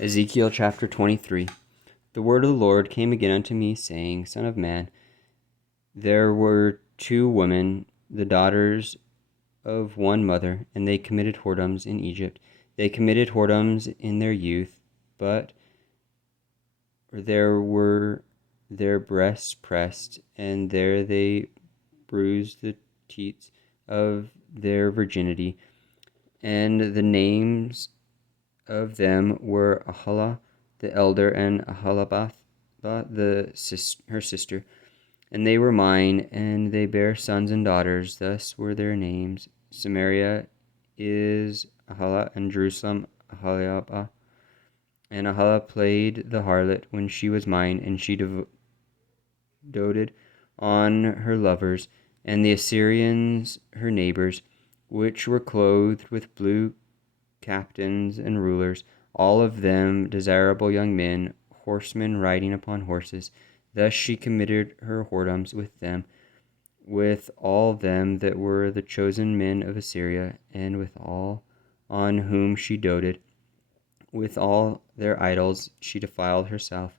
Ezekiel chapter 23. The word of the Lord came again unto me, saying, Son of man, there were two women, the daughters of one mother, and they committed whoredoms in Egypt. They committed whoredoms in their youth, but there were their breasts pressed, and there they bruised the teats of their virginity. And the names of them were Ahala the elder, and Ahalabah her sister. And they were mine, and they bare sons and daughters. Thus were their names: Samaria is Ahala, and Jerusalem Ahaliabah. And Ahala played the harlot when she was mine, and she doted on her lovers, and the Assyrians her neighbors, which were clothed with blue captains and rulers, all of them desirable young men, horsemen riding upon horses. Thus she committed her whoredoms with them, with all them that were the chosen men of Assyria, and with all on whom she doted. With all their idols she defiled herself.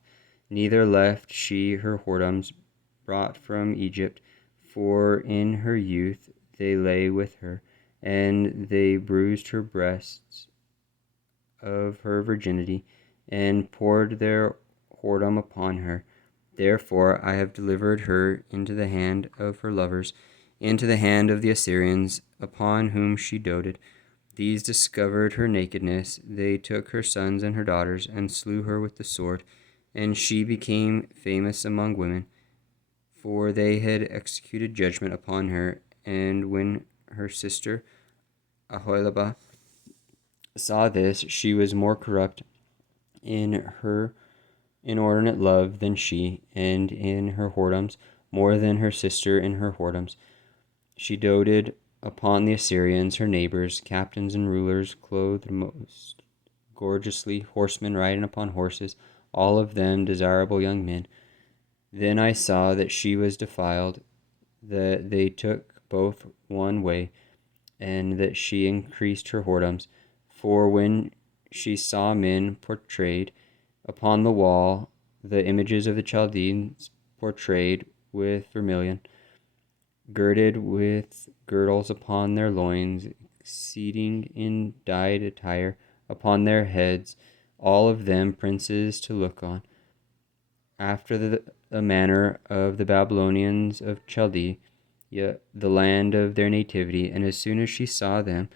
Neither left she her whoredoms brought from Egypt, for in her youth they lay with her, and they bruised her breasts of her virginity, and poured their whoredom upon her. Therefore I have delivered her into the hand of her lovers, into the hand of the Assyrians, upon whom she doted. These discovered her nakedness. They took her sons and her daughters, and slew her with the sword, and she became famous among women, for they had executed judgment upon her. And when her sister Aholibah saw this, she was more corrupt in her inordinate love than she, and in her whoredoms more than her sister in her whoredoms. She doted upon the Assyrians, her neighbors, captains and rulers, clothed most gorgeously, horsemen riding upon horses, all of them desirable young men. Then I saw that she was defiled, that they took both one way, and that she increased her whoredoms. For when she saw men portrayed upon the wall, the images of the Chaldeans portrayed with vermilion, girded with girdles upon their loins, exceeding in dyed attire upon their heads, all of them princes to look on, after the manner of the Babylonians of Chaldea, the land of their nativity. And as soon as she saw them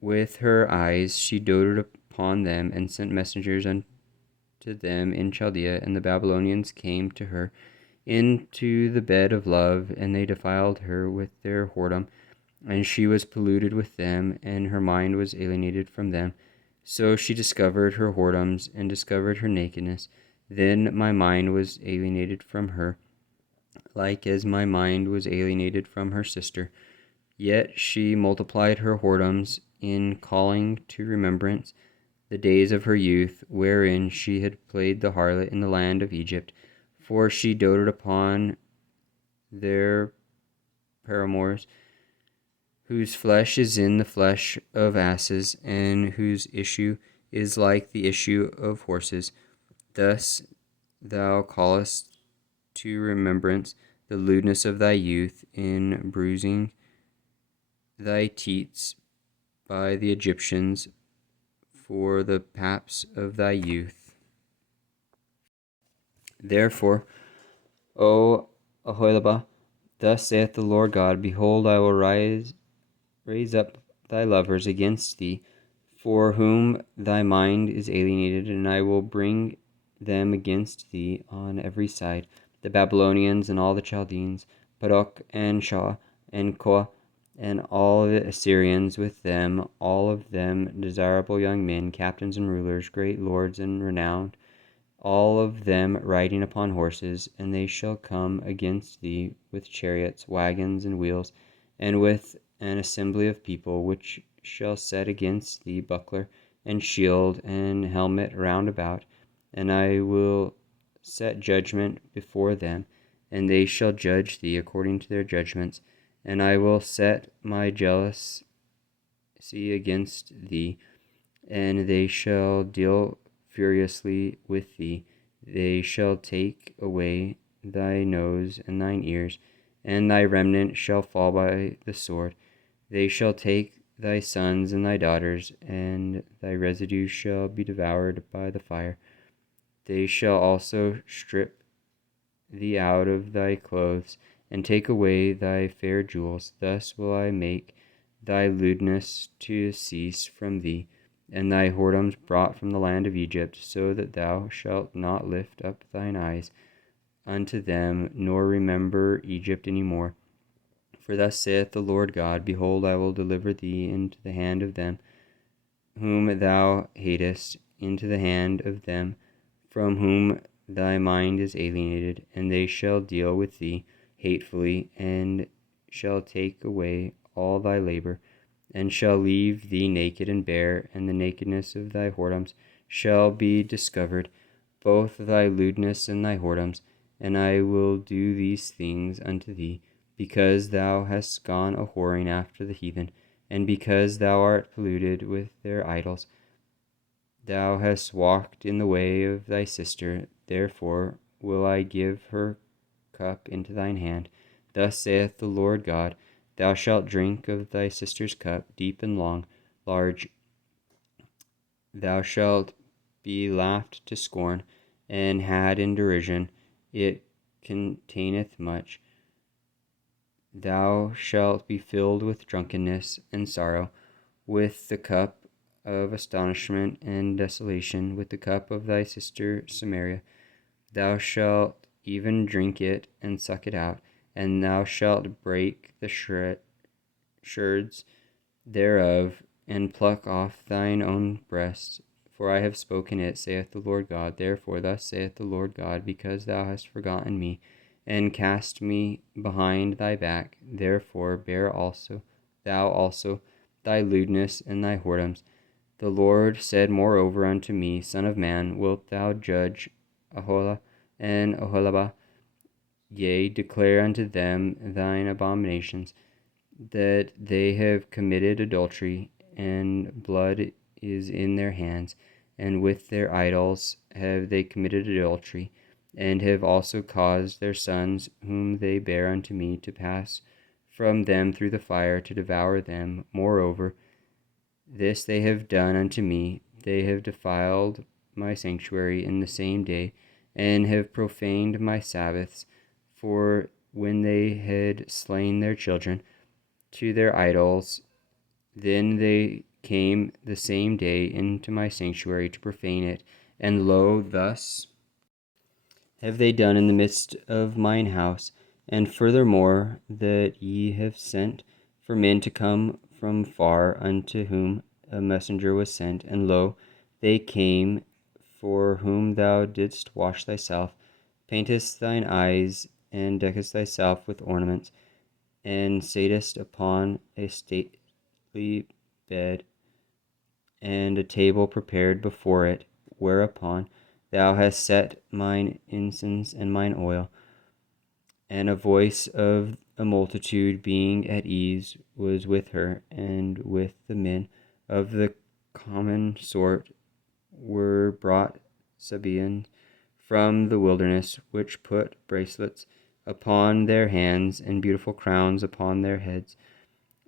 with her eyes, she doted upon them, and sent messengers unto them in Chaldea. And the Babylonians came to her into the bed of love, and they defiled her with their whoredom, and she was polluted with them, and her mind was alienated from them. So she discovered her whoredoms, and discovered her nakedness. Then my mind was alienated from her, like as my mind was alienated from her sister. Yet she multiplied her whoredoms in calling to remembrance the days of her youth, wherein she had played the harlot in the land of Egypt. For she doted upon their paramours, whose flesh is in the flesh of asses, and whose issue is like the issue of horses. Thus thou callest to remembrance the lewdness of thy youth, in bruising thy teats by the Egyptians for the paps of thy youth. Therefore, O Aholibah, thus saith the Lord God, Behold, I will raise up thy lovers against thee, for whom thy mind is alienated, and I will bring them against thee on every side, the Babylonians and all the Chaldeans, Padok and Shah and Koa, and all the Assyrians with them, all of them desirable young men, captains and rulers, great lords and renowned, all of them riding upon horses. And they shall come against thee with chariots, wagons, and wheels, and with an assembly of people, which shall set against thee buckler and shield and helmet round about. And I will set judgment before them, and they shall judge thee according to their judgments. And I will set my jealousy against thee, and they shall deal furiously with thee. They shall take away thy nose and thine ears, and thy remnant shall fall by the sword. They shall take thy sons and thy daughters, and thy residue shall be devoured by the fire. They shall also strip thee out of thy clothes, and take away thy fair jewels. Thus will I make thy lewdness to cease from thee, and thy whoredoms brought from the land of Egypt, so that thou shalt not lift up thine eyes unto them, nor remember Egypt any more. For thus saith the Lord God, Behold, I will deliver thee into the hand of them whom thou hatest, into the hand of them from whom thy mind is alienated, and they shall deal with thee hatefully, and shall take away all thy labor, and shall leave thee naked and bare, and the nakedness of thy whoredoms shall be discovered, both thy lewdness and thy whoredoms. And I will do these things unto thee, because thou hast gone a whoring after the heathen, and because thou art polluted with their idols. Thou hast walked in the way of thy sister, therefore will I give her cup into thine hand. Thus saith the Lord God, Thou shalt drink of thy sister's cup, deep and large. Thou shalt be laughed to scorn, and had in derision. It containeth much. Thou shalt be filled with drunkenness and sorrow, with the cup of astonishment and desolation, with the cup of thy sister Samaria. Thou shalt even drink it and suck it out, and thou shalt break the sherds thereof, and pluck off thine own breast. For I have spoken it, saith the Lord God. Therefore thus saith the Lord God, because thou hast forgotten me, and cast me behind thy back, therefore bear also thou also thy lewdness and thy whoredoms. The Lord said moreover unto me, Son of man, wilt thou judge Aholah and Oholibah? Yea, declare unto them thine abominations, that they have committed adultery, and blood is in their hands, and with their idols have they committed adultery, and have also caused their sons, whom they bear unto me, to pass from them through the fire, to devour them. Moreover, this they have done unto me, they have defiled my sanctuary in the same day, and have profaned my Sabbaths. For when they had slain their children to their idols, then they came the same day into my sanctuary to profane it. And lo, thus have they done in the midst of mine house. And furthermore, that ye have sent for men to come from far, unto whom a messenger was sent, and lo, they came, for whom thou didst wash thyself, paintest thine eyes, and deckest thyself with ornaments, and satest upon a stately bed, and a table prepared before it, whereupon thou hast set mine incense and mine oil. And a voice of a multitude being at ease was with her, and with the men of the common sort were brought Sabaeans from the wilderness, which put bracelets upon their hands, and beautiful crowns upon their heads.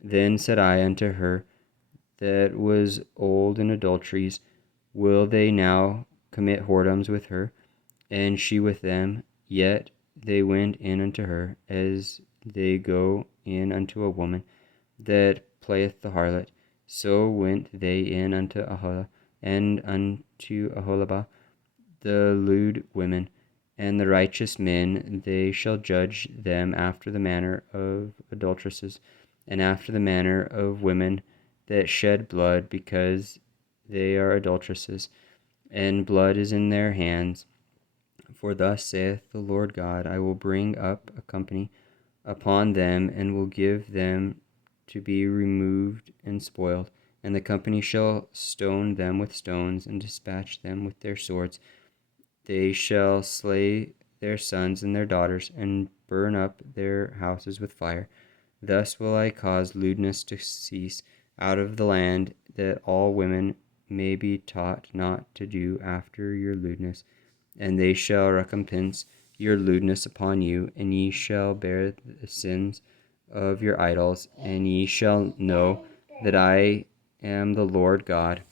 Then said I unto her that was old in adulteries, Will they now commit whoredoms with her, and she with them? Yet they went in unto her, as they go in unto a woman that playeth the harlot. So went they in unto Aholah, and unto Oholibah, the lewd women, and the righteous men. They shall judge them after the manner of adulteresses, and after the manner of women that shed blood, because they are adulteresses, and blood is in their hands. For thus saith the Lord God, I will bring up a company upon them, and will give them to be removed and spoiled. And the company shall stone them with stones, and dispatch them with their swords. They shall slay their sons and their daughters, and burn up their houses with fire. Thus will I cause lewdness to cease out of the land, that all women may be taught not to do after your lewdness, and they shall recompense your lewdness upon you, and ye shall bear the sins of your idols, and ye shall know that I am the Lord God.